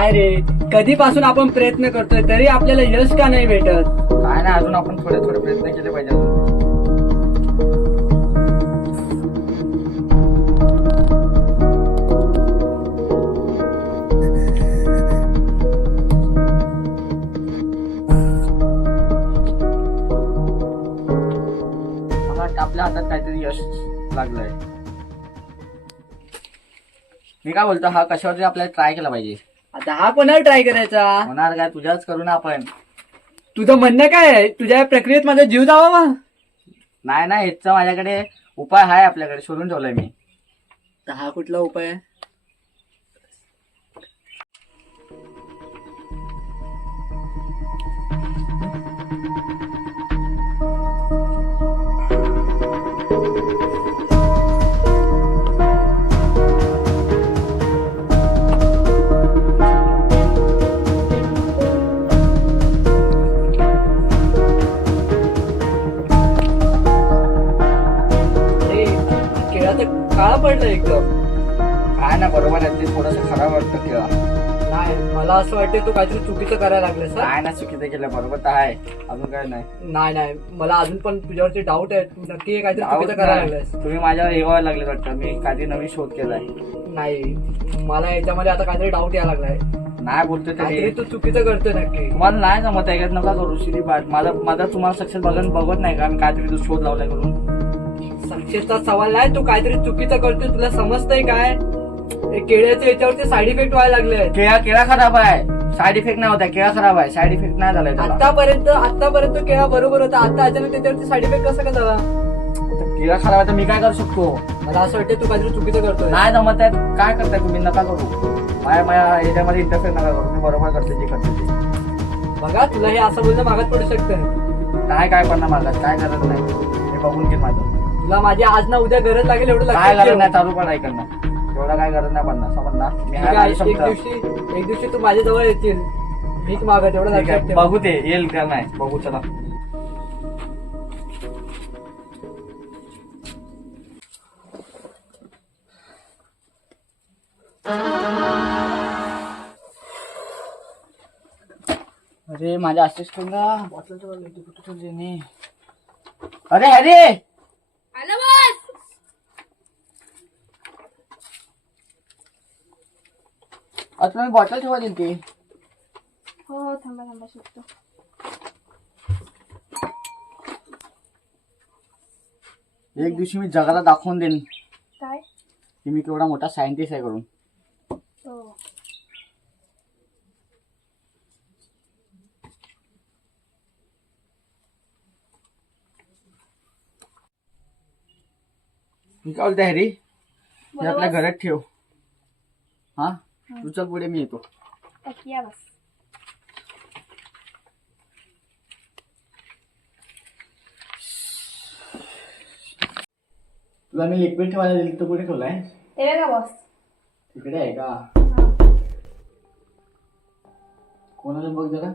काय रे? कधीपासून आपण प्रयत्न करतोय तरी आपल्याला यश का नाही भेटत? काय नाही अजून आपण थोडे थोडे प्रयत्न केले पाहिजे मला वाटतं आपल्या हातात काहीतरी यश लागलंय. मी काय बोलतो हा कशावरती आपल्याला ट्राय केला पाहिजे? आता हा कोणाला ट्राय करायचा? होणार काय? तुझ्याच करू ना आपण. तुझं म्हणणं काय आहे? तुझ्या या प्रक्रियेत माझा जीव जावा नाही नाही ह्याचा माझ्याकडे उपाय आहे आपल्याकडे. शोधून ठेवलाय मी. तर हा कुठला उपाय आहे? केळा पडला एकदम. काय ना बरोबर आहे. ते थोडस खराब वाटतं किंवा. नाही मला असं वाटतं तू काहीतरी चुकीचं करायला लागलं सर काय ना चुकीचं केलं. बरोबर तर आहे. अजून काय नाही. नाही नाही. मला अजून पण तुझ्यावरती डाऊट आहे. तू नक्की हे काहीतरी चुकीचं करायला. लागलंस. तुम्ही माझ्यावर हेवायला लागले वाटतं. मी काहीतरी नवीन शोध केलाय. नाही. मला याच्यामध्ये आता काहीतरी डाऊट यायला लागलाय. नाही बोलतो काहीतरी तरी तू चुकीचं करतोय नक्की. तुम्हाला नाही जमत आहे का? नका करू. श्री पाठ. माझा माझा तुम्हाला सक्सेस बघत नाही का? मी काहीतरी तो शोध लावलाय करून. सक्सेसचा सवाल नाही तू काहीतरी चुकीचं करतोय तुला समजतंय काय? हे केळ्याच्या याच्यावरती साईड इफेक्ट व्हायला लागले केळा केळा खराब आहे. साईड इफेक्ट नाही होता केळा खराब आहे. साईड इफेक्ट नाही झालाय त्याला. आतापर्यंत आतापर्यंत केळा बरोबर होता. आता अचानक त्याच्यावरती साईड इफेक्ट कसं का झाला? आता केळा खराब आहे तर मी काय करू शकतो? मला असं वाटतं तू काहीतरी चुकीचं करतोय. नाही जमत आहे काय करताय तुम्ही? नका करू. माझ्या माझ्या याच्यामध्ये इंटरफेअर नका करू. मी बरोबर करते जे करते ते. बघा तुला हे असं बोलणं मागत पडू शकतं काय काय पडणार माझा? काय गरज नाही? हे बघून घे माझं. तुला माझी आज ना उद्या गरज लागेल एवढं काय गरज. नाही चालू पण ऐकणं एवढा काय गरज नाही पडणार समज ना. मी ठीक हाय आहे, माझी एक. दिवशी एक दिवशी तू माझ्या जवळ येतील भीक मागत एवढं ठीक लक्षात आहे ठेव. बघू ते येईल का नाही बघू चला. अरे माझ्या असिस्टंट अरे अरे आलं बस. आता मी बॉटल ठेवा दिली ती हो हो थांबा थांबा शकतो एक दिवशी मी जगाला दाखवून देईन. काय? की मी केवढा मोठा सायंटिस्ट आहे करून हो मी काय बोलते हॅरी हे आपल्या. घरात ठेव. हा? तू चल पुढे मी येतो. तकिया बस. तुला मी लिक्विड ठेवायला दिली तर कुठे ठेवलाय? ते का बॉस. तिकडे आहे का? कोणाला बघ जरा?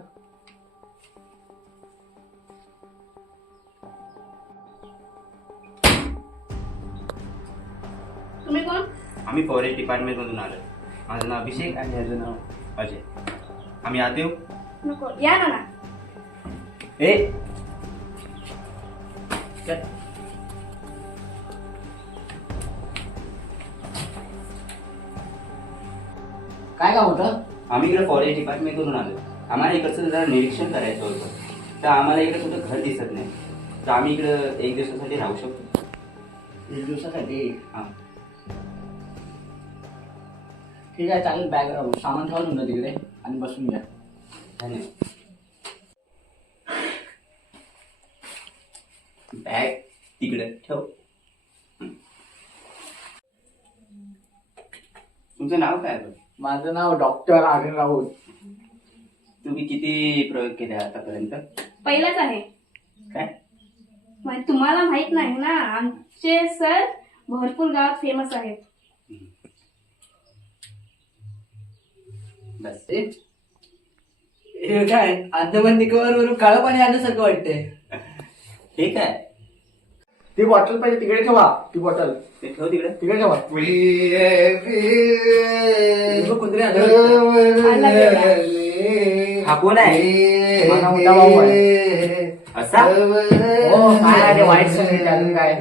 आम्ही फॉरेस्ट डिपार्टमेंटमधून आलो माझं नाव अभिषेक आणि याचं नाव अजय. आम्ही आत येऊ? नको या ना ना. ए! चल. काय काम होतं? आम्ही इकडे फॉरेस्ट डिपार्टमेंटमधून आलो आम्हाला इकडचं जरा निरीक्षण करायचं होतं. तर आम्हाला इकडे कुठं घर दिसत नाही. तर आम्ही इकडं एक दिवसासाठी राहू शकतो. एक दिवसासाठी? हां. ठीक आहे चालेल बॅग सामान ठेवा तुमचं तिकडे आणि बसून घ्या. धन्यवाद. बॅग तिकडे ठेव. तुमचं नाव काय आहे? माझं नाव डॉक्टर आर्यन राऊत. तुम्ही किती प्रयोग केले आतापर्यंत? पहिलाच आहे. काय? म्हणजे तुम्हाला माहीत नाही ना आमचे सर भरपूर गावात फेमस आहेत. बस हे काय अंदमान निकोबार वरून काळं पाणी आल्यासारखं वाटतंय. ठीक आहे ती बॉटल पाहिजे तिकडे ठेवा ती बॉटल ते ठेव तिकडे. तिकडे ठेवा. आलं. हा कोण आहे? माझा मोठा भाऊ आहे. असा? हो काय वाईट संगीत अजून काय?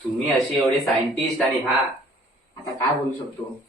तुम्ही असे एवढे सायंटिस्ट आणि हा आता काय बोलू शकतो?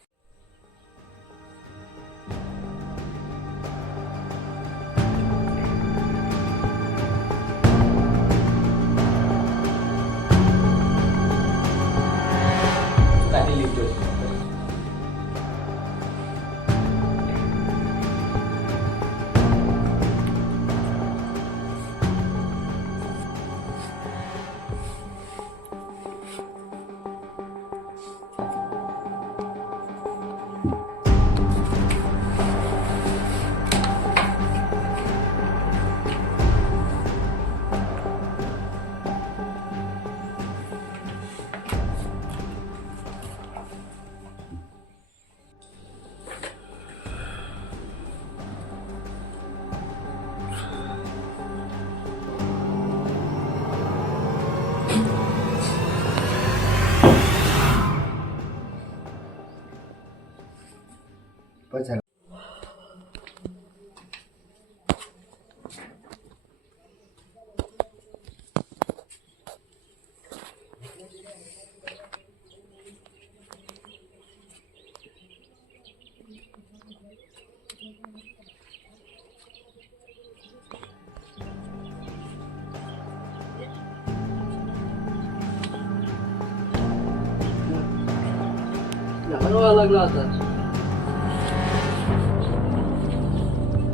लहान व्हायला लागला आता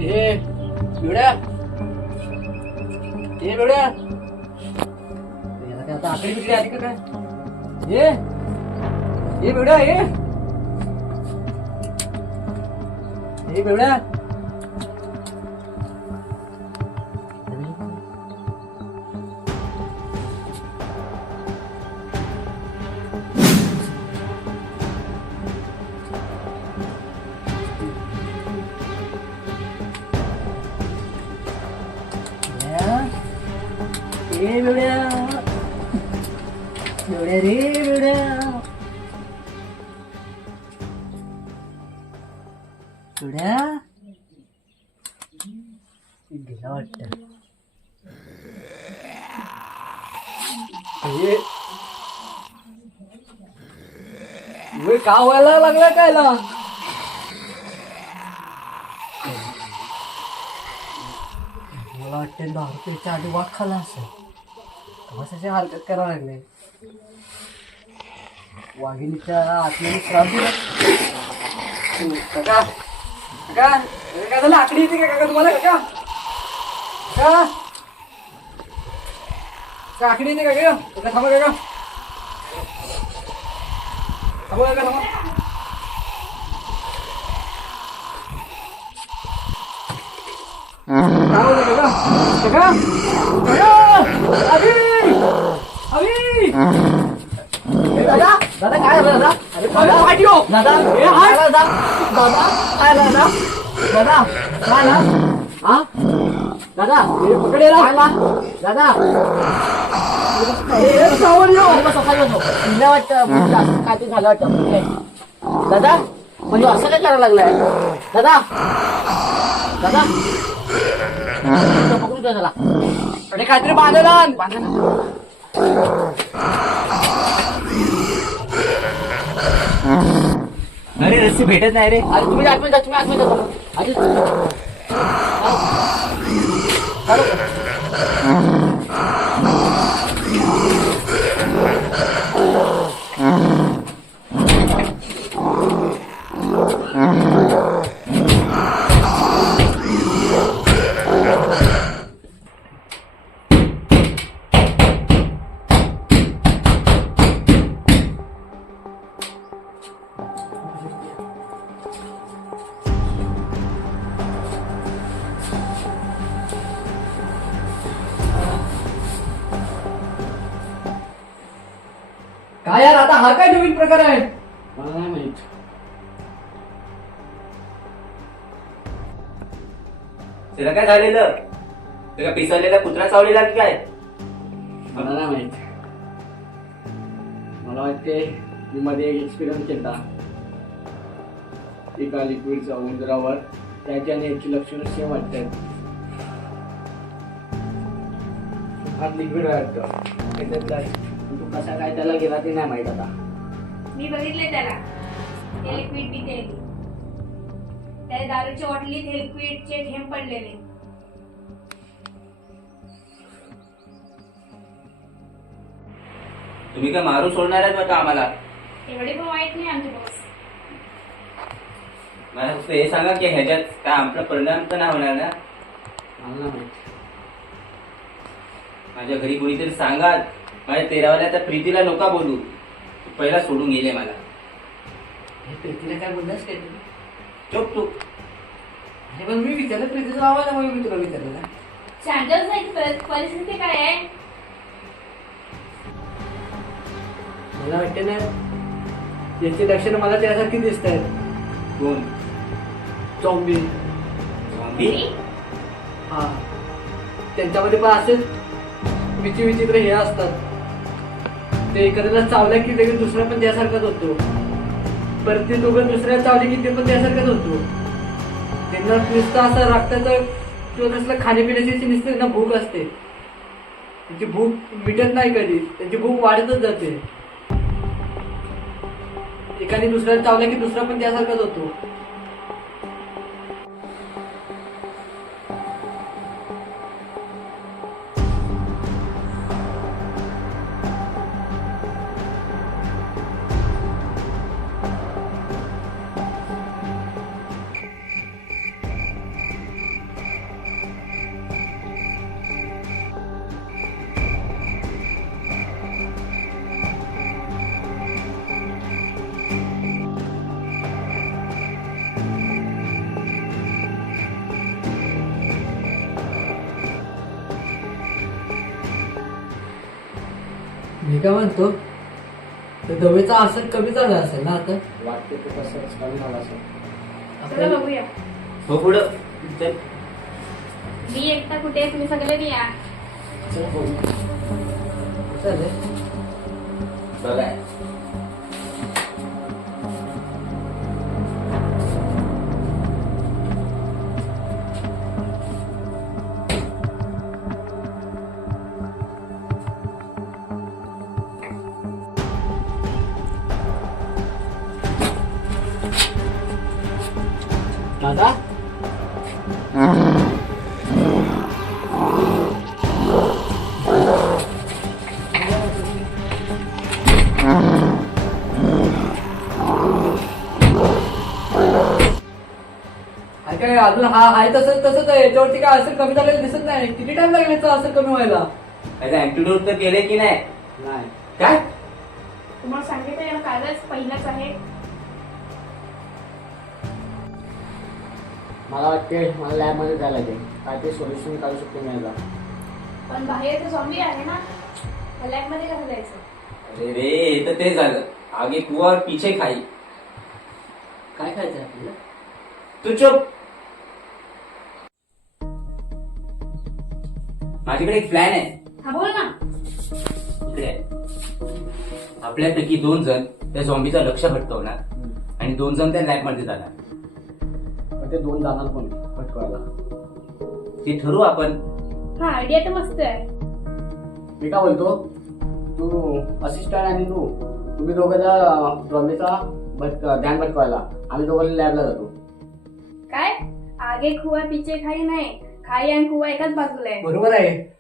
ए बिवड्या ए बिवड्या याला काय आता आकडी बिकडी आली का काय ये हे बिवड्या हे हे बिवड्या ए बिवड्या बिवड्या रे बिवड्या बिवड्या गेला वाटत. का व्हायला लागला कायला? मला वाटते दहा रुपयाच्या आधी वाघ खाला असेल. कशाची हरकत करावं लागले. वाघिणीच्या आतमध्ये त्रास दिला. काका काका काय झालं आकडी येते का काका तुम्हाला काका? काका का आकडी येते का काका? काका थांबा काका. थांबा काका थांबा. काका काका. दादा दादा काय झालं दादा अरे दादा पाठी हो दादा हाय दादा दादा काय झालं दादा दादा काय ना हा दादा दादा सावर यो वाटतं काय ते झालं वाटतं दादा म्हणजे असं काय करायला लागलाय दादा दादा पकडून घ्या त्याला अरे काहीतरी बांधला बांधला अरे रस्सी भेटत नाही रे. अरे तुम्ही आतमध्ये जा तुम्ही आतमध्ये जा. आधी काय नवीन प्रकार आहे मला नाही माहीत. तुला काय झालेलं? तुला पिसवलेला कुत्रा चावलेला की काय? मला नाही माहीत. मला वाटते मी मध्ये एक एक्सपिरियन्स केला एका लिक्विडच्या उंदरावर. त्याची आणि याची लक्षणं सेम वाटतात. हा लिक्विड वाटतं. तू कसा काय त्याला गेला ते नाही माहीत आता. मी बघितले त्याला. ते लिक्विड पिते त्या दारूच्या बाटलीत हे लिक्विडचे थेंब पडलेले. तुम्ही काय मारून सोडणार आहेत वाटतं आम्हाला? एवढे पण वाईट नाही आमचे बॉस मला फक्त हे सांगा की ह्याच्यात काय आपला परिणाम तर नाही होणार ना? मला नाही माहीत. माझ्या घरी कोणीतरी सांगा माझ्या तेरावाल्या त्या प्रीतीला नका बोलू. पहिला सोडून गेले मला. हे प्रीतीला काय बोललास काय तू? चुप तू. अरे पण मी विचारलं प्रीतीचं नाव आहे ना म्हणून मी तुला विचारलं ना. शांतच नाही पर- परिस्थिती काय आहे? मला वाटते ना याची लक्षणं मला त्यासारखी दिसत आहेत कोण चॉम्बी झॉम्बी? हा. त्यांच्यामध्ये पण असेच विचित्र विचित्र हे असतात. ते एखाद्याला चावला की लगेच दुसरा पण त्यासारखाच होतो. परत ते दोघं दुसऱ्या चावले की ते पण त्यासारखाच होतो. त्यांना नुसतं असं रक्ताचं किंवा कसलं खाण्यापिण्याची नुसतं त्यांना भूक असते. त्यांची भूक मिटत नाही कधी. त्यांची भूक वाढतच जाते. एखादी दुसऱ्याला चावला की दुसरा पण त्यासारखाच होतो. मी काय म्हणतो तर दवेचा असर कमी झाला असेल ना आता? वाटते ते कसं कमी झाला चला असेल बघूया. हो पुढं. चल. मी एकटा कुठे आहे? तुम्ही सगळे या चल बघू. कसं झालंय? काय अजून हा आहे तसंच तसंच आहे. याच्यावरती काय असं कमी झालेलं दिसत नाही. किती टाइम लागेल याचं असं कमी व्हायला? त्याचा अँटिट्यूड तर केले की नाही? नाही. काय? तुम्हाला सांगितलं कालच पहिलाच आहे. मला वाटते मला लॅबमध्ये जायला लागेल. काय ते सोल्युशन काढू शकतो मी याला पण बाहेर तर झॉम्बी आहे ना लॅबमध्ये कसं जायचं? अरे रे हे तर ते झालं. आगे तू और पीछे खाई. काय खायचं आपल्याला? तू चुप. माझ्याकडे एक प्लॅन आहे. हा बोल ना. इकडे. आहे. आपल्यापैकी दोन जण त्या झॉम्बीचं लक्ष भटकवणार. आणि दोन जण त्या लॅबमध्ये जाणार. ते दोन जाणार कोण? पटकवायला ते ठरवू आपण. हा आयडिया तर मस्त आहे. मी काय बोलतो? तू असिस्टंट आणि तू. तुम्ही दोघं जा जॉम्बीचा भटक ध्यान भटकवायला आम्ही दोघं लॅबला जातो. काय? आगे खुवा पिचे खाई नाही. खाई आणि खुवा एकाच बाजूला आहे. बरोबर आहे.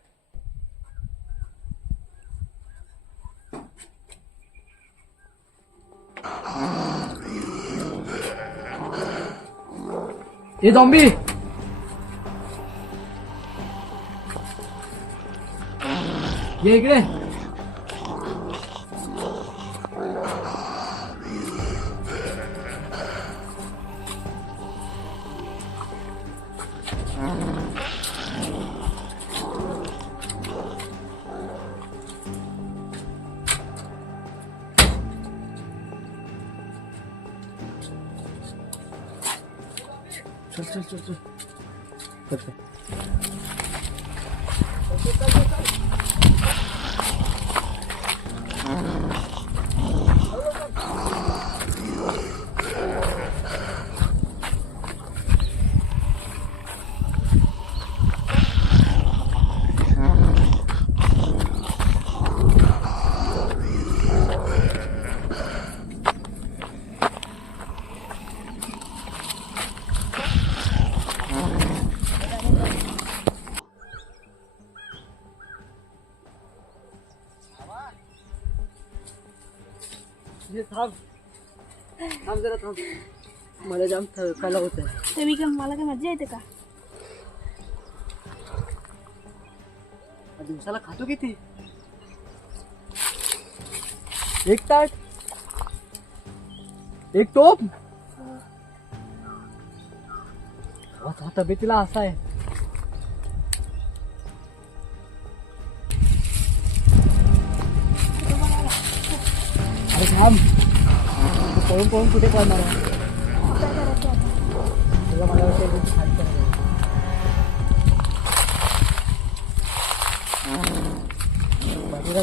हे झॉम्बी ये इकडे मला जाम थकायला होत तुम्ही काय मला काय मजा येते का? दिवसाला खातो किती? एक ताट. एक टोप. तब्येतीला असा आहे. अरे थांब. तू पळून पळून कुठे पळणार? तुला मला वाटतं. बाजूला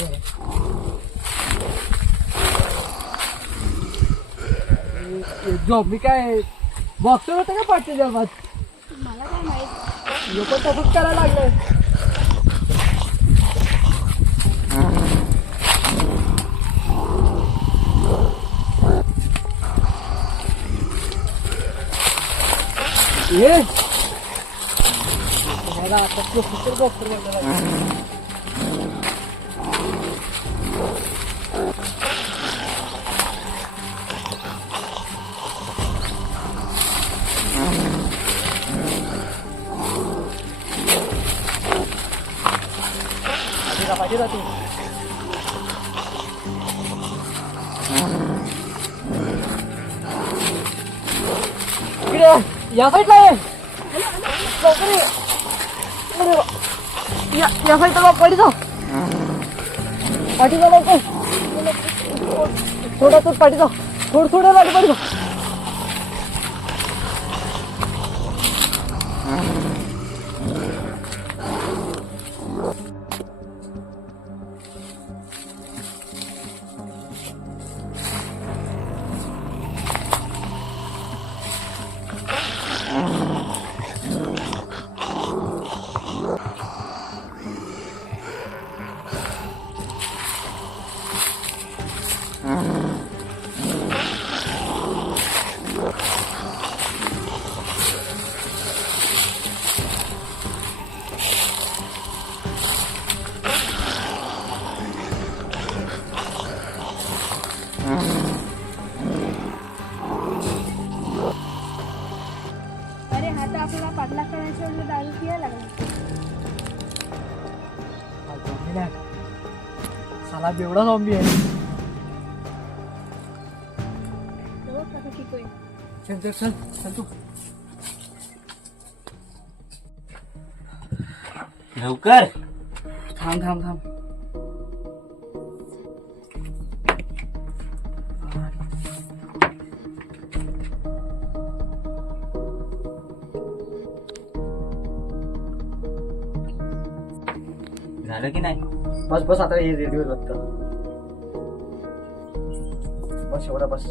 झोप मी काय बॉक्सर होतं का पाठच्या जन्मात मला काय माहीत लोक तसंच करायला लागले ये मला आता प्रोफेसर बॉक्सर बनणार पाहिजे का तू इकडे ये. या साईडला ये लवकर या साईडला वा. या या साईडला पाठी जाऊ पाठी जाऊ लवकर थोडा तर पाठी जाऊ थोडं थोडं पाठी पाठी जाऊ बेवडा झॉम्बी आहे. चल चल चल चल तू. लवकर. थांब थांब थांब. बस बस आता हे रेडिओ बघत बस एवढा बस.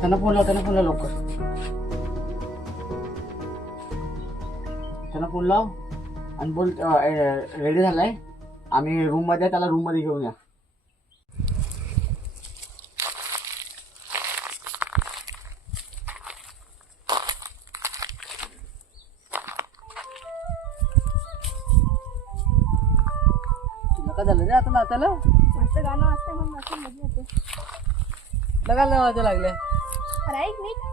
त्यांना फोन लाव त्यांना फोन लाव लवकर. त्यांना फोन लाव आणि बोल रेडी झालाय? आम्ही रूममध्ये त्याला रूममध्ये घेऊन या. नात्याला मस्त गाणं असते म्हणून मजा येते लागले. अरे ऐक नीट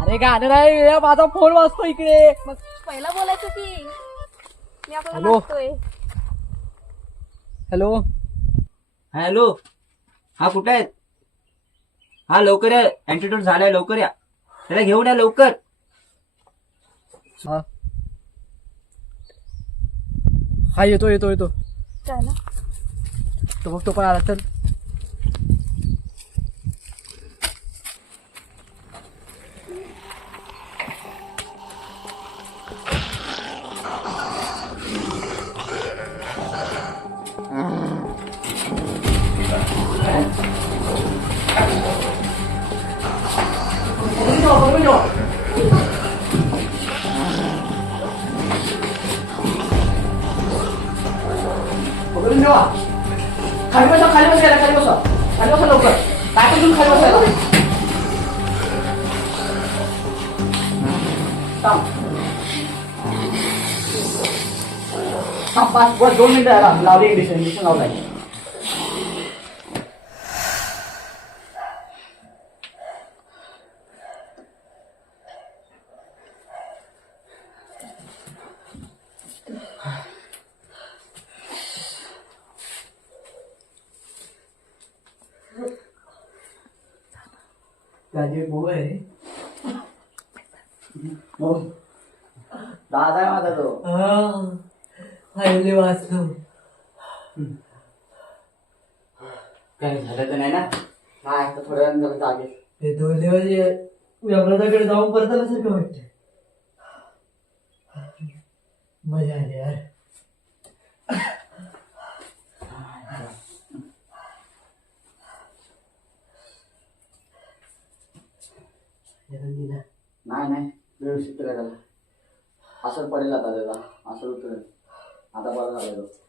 अरे गाणं नाही माझा फोन वाजतो इकडे. मग पहिला बोलायचं की? मी आपल्याला हॅलो. हॅलो. हा हॅलो. हा कुठे आहेत? हा लवकर या. अँटिट्यूड झालाय लवकर या. त्याला घेऊन या लवकर. हा. हा येतो येतो येतो. काय ना? तो बघ तो पण आला चल. पकडून ठेवा खाली बसा खाली बसा याला, खाली बसा खाली बसा लवकर काय करून खाली बसा याला. थांब पाच बस दोन मिनिटं याला लावली इंडिशन इंडिशन लावलाय आहे हो. दादा आहे माझा तो. फायनली वाचलो काय झालं तर नाही ना? नाही आता थोड्या वेळाने जरा जागे हे दोन दिवस यमराजाकडे जाऊन परत आल्यासारखं वाटतं मजा आली यार. नाही नाही व्यवस्थित काय झाला असं पडेल आता त्याला असं उतरेल आता बरं झालं तो.